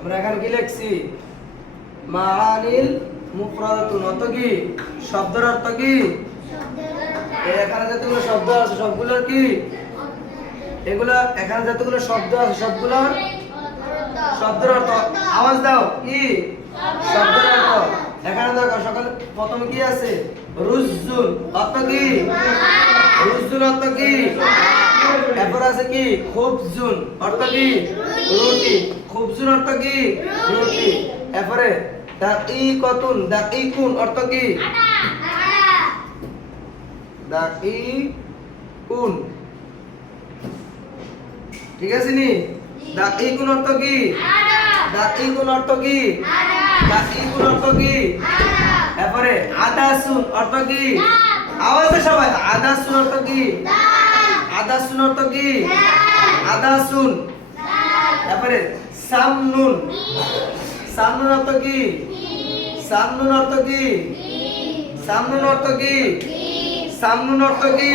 আমরা এখানে কি লিখছি মাআনিল মুফরাদাতুন অর্থ কি শব্দের অর্থ কি এখানে যতগুলো শব্দ আছে সবগুলোর কি এগুলা এখানে যতগুলো শব্দ আছে সবগুলোর শব্দের অর্থ আওয়াজ দাও কি শব্দের অর্থ এখানে দেখো সকালে প্রথমে কি আছে রুজুন অর্থ কি রুজুন অর্থ কি এরপর আছে কি খুবজুন অর্থ কি রুটি খুবজুন অর্থ কি রুটি এরপরে দাকিকাতুন দাকিকুন অর্থ কি দাকিকুন ঠিক আছে নি দাকিকুন অর্থ কি দাকিকুন অর্থ কি দাকিকুন অর্থ কি এরপরে আদাসুন অর্থ কি আওয়াজে সবাই আদাসুন অর্থ কি আদাসুন অর্থ কি আদাসুন এরপরে সামনুন সামনুন অর্থ কি সামনুন অর্থ কি সামনুন অর্থ কি সামনুন অর্থ কি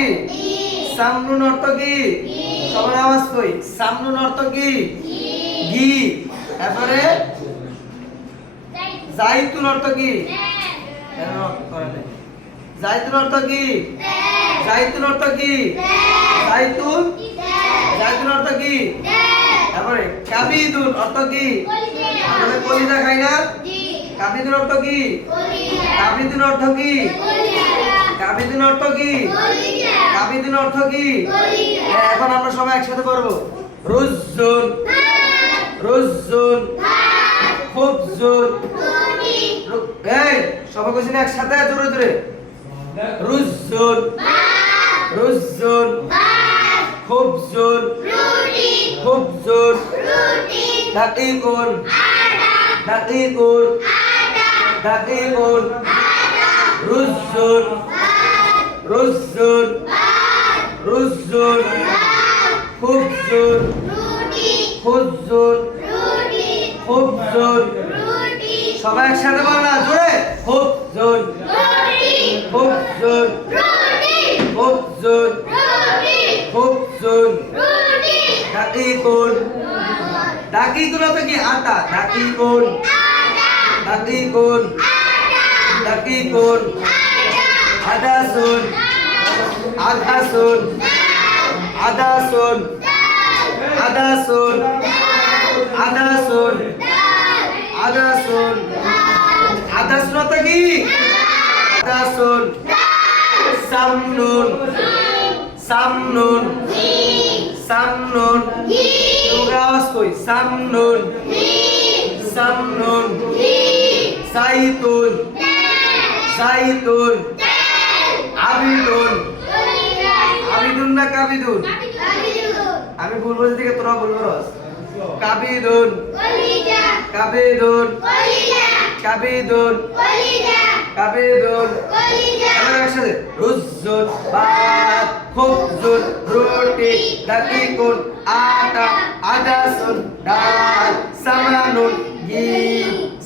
সামনুন অর্থ কি সবার আওয়াজ কই সামনুন অর্থ কি ঘি এরপরে জাইতুন অর্থ কি জাইতুন অর্থ কি জাইতুন অর্থ কি জাইতুন জাইতুন অর্থ কি তারপরে কাবিদুন অর্থ কি আমরা কলিজা খাই না কাবিদুন অর্থ কি কাবিদুন অর্থ কি কাবিদুন অর্থ কি কাবিদুন অর্থ কি এখন আমরা সবাই একসাথে পড়ব রুজুন রুজুন খুবজুন এই সবাই কইছেন একসাথে জোরে জোরে রুজুন রুজুন খুবজুন রুটি খুবজুন রুটি দাকিকুন দাকিকুন দাকিকুন রুজুন রুজুন রুজুন খুবজুন রুটি খুবজুন রুটি খুবজুন রুটি সবাই একসাথে বলনা জোরে খুবজুন রুটি খুবজুন রুটি খুবজুন রুটি খুবজুন রুটি দাকিকুন দাকিকুন তো কি আটা দাকিকুন দাকিকুন দাকিকুন আদাসুন আদাসুন আদাসুন আদাসুন আদাসুন আদাসুন আদাসুন তো কি আদাসুন সামনুন সামনুন সামনুন তোমরা আওয়াজ কই সামনুন সামনুন সাইতুন সাইতুন আবিদুন আবিদুন না কাবিদুন আমি বলবো দিকে তোরা বলবো রস কাবিদুন কাবিদুন কাবিদুন কাবিদুন একসাথে রুজুন ভাত খুবজুন রুটি দাকিকুন আটা আদাসুন ডাল সামানুন ঘি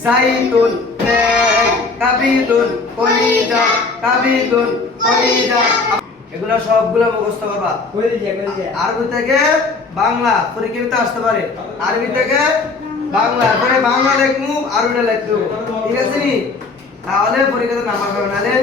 জাইতুন তেল কাবিদুন কলিজা কাবিদুন কলিজা এগুলা সবগুলো মুখস্থ করবা আরবি থেকে বাংলা পরীক্ষাতে আসতে পারে আরবি থেকে বাংলা পরে বাংলা লিখমু আরবিটা লিখবো ঠিক আছে নি তাহলে পরীক্ষাতে নাম্বার পাবে নালে